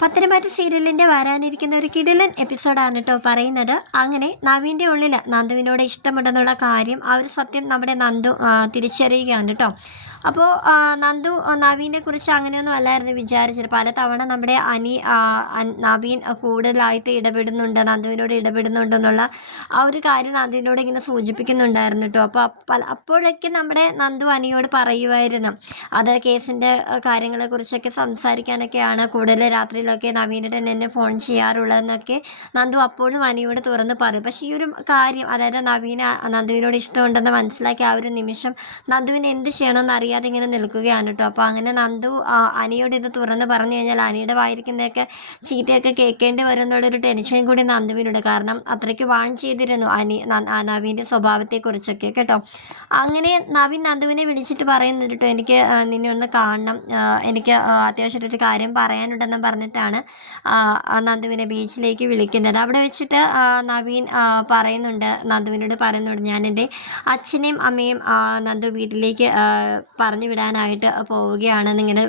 പത്തനംതിട്ട സീരിയലിൻ്റെ വരാനിരിക്കുന്ന ഒരു കിടിലൻ എപ്പിസോഡാണ് കേട്ടോ പറയുന്നത്. അങ്ങനെ നവീൻ്റെ ഉള്ളിൽ നന്ദുവിനോട് ഇഷ്ടമുണ്ടെന്നുള്ള കാര്യം ആ ഒരു സത്യം നമ്മുടെ നന്ദു തിരിച്ചറിയുകയാണ് കേട്ടോ. അപ്പോൾ നന്ദു നവീനെ കുറിച്ച് അങ്ങനെയൊന്നും അല്ലായിരുന്നു വിചാരിച്ചത്. പലതവണ നമ്മുടെ നവീൻ കൂടുതലായിട്ട് ഇടപെടുന്നുണ്ട്, നന്ദുവിനോട് ഇടപെടുന്നുണ്ടെന്നുള്ള ആ ഒരു കാര്യം നന്ദുവിനോട് ഇങ്ങനെ സൂചിപ്പിക്കുന്നുണ്ടായിരുന്നു കേട്ടോ. അപ്പോൾ അപ്പോഴൊക്കെ നമ്മുടെ നന്ദു അനിയോട് പറയുമായിരുന്നു അത് കേസിൻ്റെ കാര്യങ്ങളെക്കുറിച്ചൊക്കെ സംസാരിക്കാനൊക്കെയാണ് കൂടുതൽ രാത്രിയിലൊക്കെ നവീനേട്ടൻ എന്നെ ഫോൺ ചെയ്യാറുള്ളതെന്നൊക്കെ നന്ദു അപ്പോഴും അനിയോട് തുറന്ന് പറയും. പക്ഷേ ഈ ഒരു കാര്യം, അതായത് നന്ദുവിനോട് ഇഷ്ടമുണ്ടെന്ന് മനസ്സിലാക്കി ആ ഒരു നിമിഷം നന്ദുവിന് എന്ത് ചെയ്യണമെന്ന് അറിയാതെ ഇങ്ങനെ നിൽക്കുകയാണ് കേട്ടോ. അപ്പോൾ അങ്ങനെ നന്ദു അനിയോട് ഇത് തുറന്ന് പറഞ്ഞു കഴിഞ്ഞാൽ അനിയുടെ വായിരിക്കുന്നതൊക്കെ ചീത്തയൊക്കെ കേൾക്കേണ്ടി വരും എന്നുള്ളൊരു ടെൻഷൻ കൂടി നന്ദുവിനുണ്ട്. കാരണം അത്രയ്ക്ക് വാൺ ചെയ്തിരുന്നു നവീൻ്റെ സ്വഭാവത്തെക്കുറിച്ചൊക്കെ കേട്ടോ. അങ്ങനെ നവീൻ നന്ദുവിനെ വിളിച്ചിട്ട് പറയുന്നുണ്ട് കേട്ടോ, എനിക്ക് നിന്നെ ഒന്ന് കാണണം, എനിക്ക് അത്യാവശ്യമായിട്ടൊരു കാര്യം പറയാനുണ്ടെന്ന് പറഞ്ഞിട്ടാണ് നന്ദുവിനെ ബീച്ചിലേക്ക് വിളിക്കുന്നത്. അവിടെ വെച്ചിട്ട് നവീൻ നന്ദുവിനോട് പറയുന്നുണ്ട്, ഞാൻ എൻ്റെ അച്ഛനെയും അമ്മയും നന്ദു വീട്ടിലേക്ക് പറഞ്ഞു വിടാനായിട്ട് പോവുകയാണെന്ന് ഇങ്ങനെ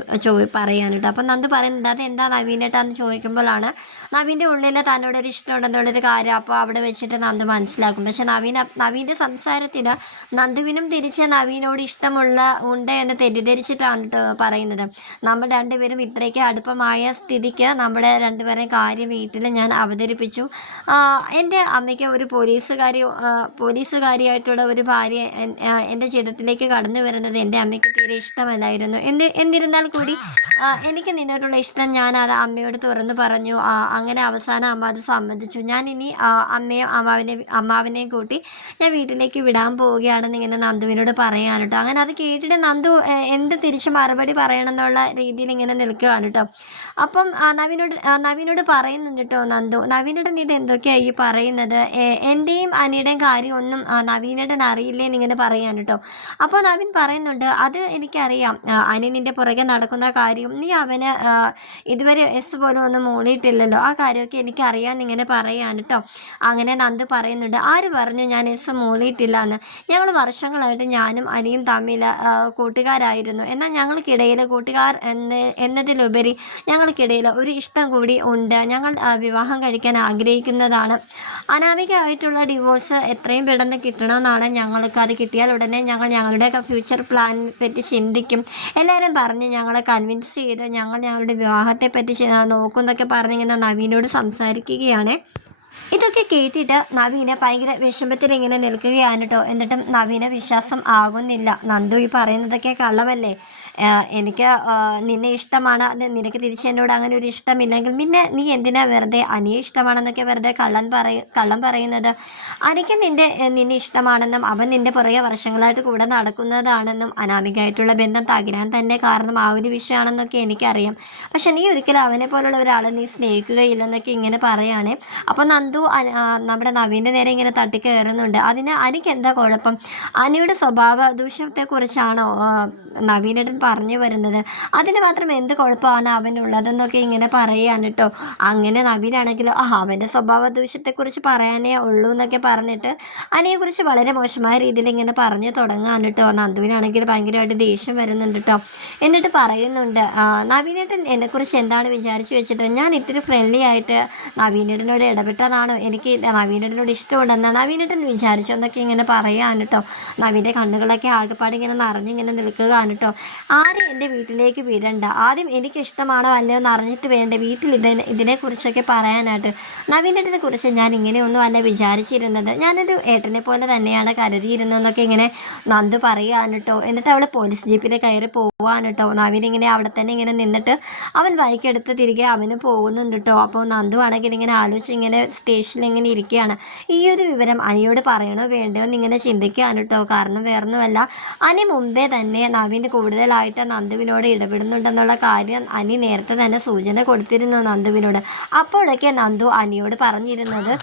പറയാനിട്ട്. അപ്പം നന്ദു പറയുന്നുണ്ട്, അതെന്താ നവീനേട്ടാന്ന് ചോദിക്കുമ്പോഴാണ് നവീൻ്റെ ഉള്ളിൽ തന്നോടൊരു ഇഷ്ടമുണ്ടെന്നുള്ളൊരു കാര്യം അപ്പോൾ അവിടെ വെച്ചിട്ട് നന്ദു മനസ്സിലാക്കും. പക്ഷെ നവീൻ്റെ സംസാരത്തിൽ നന്ദുവിനും തിരിച്ച് നവീനോട് ഉണ്ട് എന്ന് തെറ്റിദ്ധരിച്ചിട്ടാണ് പറയുന്നത്. നമ്മൾ രണ്ടുപേരും ഇത്രയ്ക്ക് അടുപ്പമായ സ്ഥിതിക്ക് നമ്മുടെ രണ്ടുപേരെയും കാര്യം വീട്ടിൽ ഞാൻ അവതരിപ്പിച്ചു. എൻ്റെ അമ്മയ്ക്ക് ഒരു പോലീസുകാരിയായിട്ടുള്ള ഒരു ഭാര്യ എൻ്റെ ജീവിതത്തിലേക്ക് കടന്നു വരുന്നത് എൻ്റെ അമ്മയ്ക്ക് തീരെ ഇഷ്ടമല്ലായിരുന്നു. എന്നിരുന്നാൽ കൂടി എനിക്ക് നിന്നോടുള്ള ഇഷ്ടം ഞാൻ അത് അമ്മയോട് തുറന്നു പറഞ്ഞു. അങ്ങനെ അവസാനം അമ്മ അത് സമ്മതിച്ചു. ഞാൻ ഇനി അമ്മയും അമ്മാവിനെയും കൂട്ടി ഞാൻ വീട്ടിലേക്ക് വിടാൻ പോവുകയാണെന്ന് ഇങ്ങനെ നന്ദുവിനോട് പറയാൻ കേട്ടോ. അങ്ങനെ അത് കേട്ടിട്ട് നന്ദു എന്ത് തിരിച്ച് മറുപടി പറയണം എന്നുള്ള രീതിയിൽ ഇങ്ങനെ നിൽക്കുകയാണ് കേട്ടോ. അപ്പം നവീനോട് പറയുന്നുണ്ട് കേട്ടോ നവീനോട് നീ ഇത് എന്തൊക്കെയാണ് ഈ പറയുന്നത്, എൻ്റെയും അനിയുടെയും കാര്യം ഒന്നും നവീനേട്ടൻ അറിയില്ലേന്ന് ഇങ്ങനെ പറയാൻ കേട്ടോ. അപ്പോൾ നവീൻ പറയുന്നുണ്ട്, അത് എനിക്കറിയാം, അനി നിൻ്റെ പുറകെ നടക്കുന്ന കാര്യം നീ അവന് ഇതുവരെ പോലും ഒന്നും മൂളിയിട്ടില്ലല്ലോ, ആ കാര്യമൊക്കെ എനിക്കറിയാമെന്ന് ഇങ്ങനെ പറയാൻ കേട്ടോ. അങ്ങനെ നന്ദു പറയുന്നുണ്ട്, ആര് പറഞ്ഞു ഞാൻ മൂളിയിട്ടില്ല എന്ന്? ഞങ്ങൾ വർഷങ്ങളായിട്ട് ഞാനും അനിയും തമ്മിൽ കൂട്ടുകാരായിരുന്നു. എന്നാൽ ഞങ്ങൾക്കിടയിൽ കൂട്ടുകാർ എന്നതിലുപരി ഞങ്ങൾക്കിടയിൽ ഒരു ഇഷ്ടം കൂടി ഉണ്ട്. ഞങ്ങൾ വിവാഹം കഴിക്കാൻ ആഗ്രഹിക്കുന്നതാണ്. അനാമികമായിട്ടുള്ള ഡിവോഴ്സ് എത്രയും പെട്ടെന്ന് കിട്ടണമെന്നാണ് ഞങ്ങൾക്ക്. അത് കിട്ടിയാൽ ഉടനെ ഞങ്ങൾ ഞങ്ങളുടെ ഫ്യൂച്ചർ പ്ലാൻ പറ്റി ചിന്തിക്കും. എല്ലാവരും പറഞ്ഞ് ഞങ്ങളെ കൺവിൻസ് ചെയ്ത് ഞങ്ങളുടെ വിവാഹത്തെ പറ്റി നോക്കുന്നൊക്കെ പറഞ്ഞിങ്ങനെ നവീനോട് സംസാരിക്കുകയാണ്. ഇതൊക്കെ കേട്ടിട്ട് നവീന ഭയങ്കര വിഷമത്തിൽ ഇങ്ങനെ നിൽക്കുകയാണ് കേട്ടോ. എന്നിട്ടും നവീന വിശ്വാസം ആകുന്നില്ല. നന്ദു ഈ പറയുന്നതൊക്കെ കള്ളമല്ലേ, എനിക്ക് നിന്നെ ഇഷ്ടമാണ്, അത് നിനക്ക് തിരിച്ച് എന്നോട് അങ്ങനെ ഒരു ഇഷ്ടമില്ലെങ്കിൽ പിന്നെ നീ എന്തിനാ വെറുതെ അനിയെ ഇഷ്ടമാണെന്നൊക്കെ വെറുതെ കള്ളം പറയുന്നത്? എനിക്ക് നിന്നെ ഇഷ്ടമാണെന്നും അവൻ നിൻ്റെ പുറകെ വർഷങ്ങളായിട്ട് കൂടെ നടക്കുന്നതാണെന്നും അനാമികമായിട്ടുള്ള ബന്ധം തകരാൻ തന്നെ കാരണം ആ ഒരു വിഷയമാണെന്നൊക്കെ എനിക്കറിയാം. പക്ഷെ നീ ഒരിക്കലും അവനെ പോലുള്ള ഒരാളെ നീ സ്നേഹിക്കുകയില്ലെന്നൊക്കെ ഇങ്ങനെ പറയുകയാണ്. അപ്പോൾ നന്ദു നമ്മുടെ നവീൻ്റെ നേരെ ഇങ്ങനെ തട്ടിക്കയറുന്നുണ്ട്. അതിന് അനിക്ക് എന്താ കുഴപ്പം? അനിയുടെ സ്വഭാവ ദൂഷ്യത്തെക്കുറിച്ചാണോ നവീനേട്ടൻ പറഞ്ഞു വരുന്നത്? അതിന് മാത്രം എന്ത് കുഴപ്പമാണ് അവനുള്ളതെന്നൊക്കെ ഇങ്ങനെ പറയുകയാണ് കേട്ടോ. അങ്ങനെ നവീനാണെങ്കിലും അവൻ്റെ സ്വഭാവ ദൂഷ്യത്തെക്കുറിച്ച് പറയാനേ ഉള്ളൂ എന്നൊക്കെ പറഞ്ഞിട്ട് അനിയെക്കുറിച്ച് വളരെ മോശമായ രീതിയിൽ ഇങ്ങനെ പറഞ്ഞു തുടങ്ങുകയാണ് കേട്ടോ. നന്ദുവിനാണെങ്കിൽ ഭയങ്കരമായിട്ട് ദേഷ്യം വരുന്നുണ്ട് കേട്ടോ. എന്നിട്ട് പറയുന്നുണ്ട്, നവീനേട്ടൻ എന്നെക്കുറിച്ച് എന്താണ് വിചാരിച്ച് വെച്ചിട്ട്? ഞാൻ ഇത്തിരി ഫ്രണ്ട്ലി ആയിട്ട് നവീനേട്ടനോട് ഇടപെട്ടതാണോ എനിക്ക് നവീനേട്ടനോട് ഇഷ്ടമുണ്ടെന്ന് നവീനേട്ടൻ വിചാരിച്ചു എന്നൊക്കെ ഇങ്ങനെ പറയാൻ കേട്ടോ. നവീൻ്റെ കണ്ണുകളൊക്കെ ആകെപ്പാടെ ഇങ്ങനെ നിറഞ്ഞിങ്ങനെ നിൽക്കുകയാണ് കേട്ടോ. ആരും എൻ്റെ വീട്ടിലേക്ക് വിടണ്ട, ആദ്യം എനിക്ക് ഇഷ്ടമാണോ അല്ലയോ എന്ന് അറിഞ്ഞിട്ട് വേണ്ട വീട്ടിൽ ഇതിനെക്കുറിച്ചൊക്കെ പറയാനായിട്ട്. നവീനേട്ടനെ കുറിച്ച് ഞാൻ ഇങ്ങനെയൊന്നും അല്ല വിചാരിച്ചിരുന്നത്, ഞാനൊരു ഏട്ടനെ പോലെ തന്നെയാണ് കരുതിയിരുന്നതെന്നൊക്കെ ഇങ്ങനെ നന്ദു പറയുകയാണ് കേട്ടോ. എന്നിട്ട് അവൾ പോലീസ് ജീപ്പിൽ കയറി പോവാണ് കേട്ടോ. നവീൻ ഇങ്ങനെ അവിടെ തന്നെ ഇങ്ങനെ നിന്നിട്ട് അവൻ ബൈക്കെടുത്ത് തിരികെ അവന് പോകുന്നുണ്ട് കേട്ടോ. അപ്പോൾ നന്ദു ആണെങ്കിൽ ഇങ്ങനെ ആലോചിച്ച് ഇങ്ങനെ സ്റ്റേഷനിൽ ഇങ്ങനെ ഇരിക്കുകയാണ്. ഈ ഒരു വിവരം അനിയോട് പറയണോ വേണ്ടയോ എന്നിങ്ങനെ ചിന്തിക്കുകയാണ് കേട്ടോ. കാരണം വേറൊന്നുമല്ല, അനി മുമ്പേ തന്നെ നവീൻ കൂടുതലായിട്ട് നന്ദുവിനോട് ഇടപെടുന്നുണ്ടെന്നുള്ള കാര്യം അനി നേരത്തെ തന്നെ സൂചന കൊടുത്തിരുന്നു നന്ദുവിനോട്. അപ്പോഴൊക്കെ നന്ദു അനിയോട് പറഞ്ഞിരുന്നത്,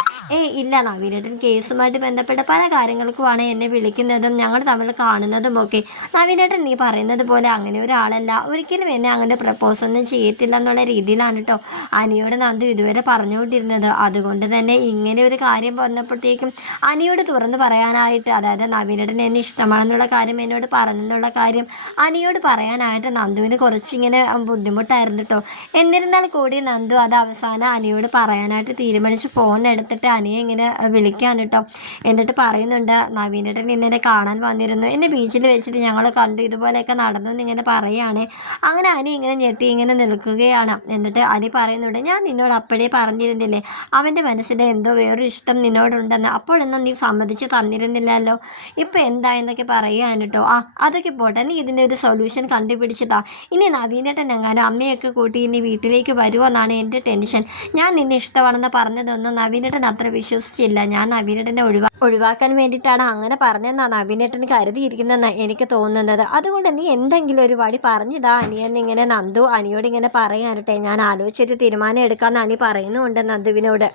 ഇല്ല, നവീനേട്ടൻ കേസുമായിട്ട് ബന്ധപ്പെട്ട പല കാര്യങ്ങൾക്കുമാണ് എന്നെ വിളിക്കുന്നതും ഞങ്ങൾ തമ്മിൽ കാണുന്നതും ഒക്കെ. നവീനേട്ടൻ നീ പറയുന്നത് പോലെ അങ്ങനെ ഒരാളല്ല, ഒരിക്കലും എന്നെ അങ്ങനെ പ്രപ്പോസ് ഒന്നും ചെയ്യത്തില്ല എന്നുള്ള രീതിയിലാണ് കേട്ടോ അനിയോട് നന്ദു ഇതുവരെ പറഞ്ഞുകൊണ്ടിരുന്നത്. അതുകൊണ്ട് തന്നെ ഇങ്ങനെ ഒരു കാര്യം വന്നപ്പോഴത്തേക്കും അനിയോട് തുറന്ന് പറയാനായിട്ട്, അതായത് നവീനേട്ടൻ എന്നെ ഇഷ്ടമാണെന്നുള്ള കാര്യം എന്നോട് പറഞ്ഞെന്നുള്ള കാര്യം അനിയോട് പറയാനായിട്ട് നന്ദുവിന് കുറച്ചിങ്ങനെ ബുദ്ധിമുട്ടായിരുന്നു കേട്ടോ. എന്നിരുന്നാൽ കൂടി നന്ദു അത് അവസാനം അനിയോട് പറയാനായിട്ട് തീരുമാനിച്ച് ഫോൺ എടുത്തിട്ട് അനിയെ ഇങ്ങനെ വിളിക്കാൻ കേട്ടോ. എന്നിട്ട് പറയുന്നുണ്ട്, നവീനേട്ടൻ ഇന്നെന്നെ കാണാൻ വന്നിരുന്നു, എന്നെ ബീച്ചിൽ വെച്ചിട്ട് ഞങ്ങൾ കണ്ടു, ഇതുപോലെയൊക്കെ നടന്നു എന്നിങ്ങനെ പറയുകയാണ്. അങ്ങനെ അനി ഇങ്ങനെ ഞെട്ടി ഇങ്ങനെ നിൽക്കുകയാണ്. എന്നിട്ട് അനി പറയുന്നുണ്ട്, ഞാൻ നിന്നോട് അപ്പോഴേ പറഞ്ഞിരുന്നില്ലേ അവൻ്റെ മനസ്സിൽ എന്തോ വേറൊരു ഇഷ്ടം നിന്നോടുണ്ടെന്ന്, അപ്പോഴൊന്നും നീ സമ്മതിച്ച് തന്നിരുന്നില്ലല്ലോ, ഇപ്പം എന്താ എന്നൊക്കെ പറയുകയാണ് കേട്ടോ. അതൊക്കെ പോട്ടെ, നീ ഇതിൻ്റെ ഒരു സൊല്യൂഷൻ കണ്ടുപിടിച്ചതാ. ഇനി നവീനേട്ടൻ എങ്ങാനും അമ്മയൊക്കെ കൂട്ടി ഇനി വീട്ടിലേക്ക് വരുമെന്നാണ് എൻ്റെ ടെൻഷൻ. ഞാൻ നിന്നെ ഇഷ്ടമാണെന്ന് പറഞ്ഞതൊന്നും നവീനേട്ടൻ അത്ര വിശ്വസിച്ചില്ല. ഞാൻ നവീനേട്ടനെ ഒഴിവാക്കാൻ വേണ്ടിയിട്ടാണ് അങ്ങനെ പറഞ്ഞതെന്നാണ് നവീനേട്ടൻ കരുതിയിരിക്കുന്നതെന്നാണ് എനിക്ക് തോന്നുന്നത്. അതുകൊണ്ട് നീ എന്തെങ്കിലും ഒരു വഴി പറഞ്ഞതാ അനിയെന്നിങ്ങനെ നന്ദു അനിയോട് ഇങ്ങനെ പറയാനട്ടെ. ഞാൻ ആലോചിച്ചൊരു തീരുമാനം എടുക്കാമെന്ന് അനി പറയുന്നുണ്ട് നന്ദുവിനോട്.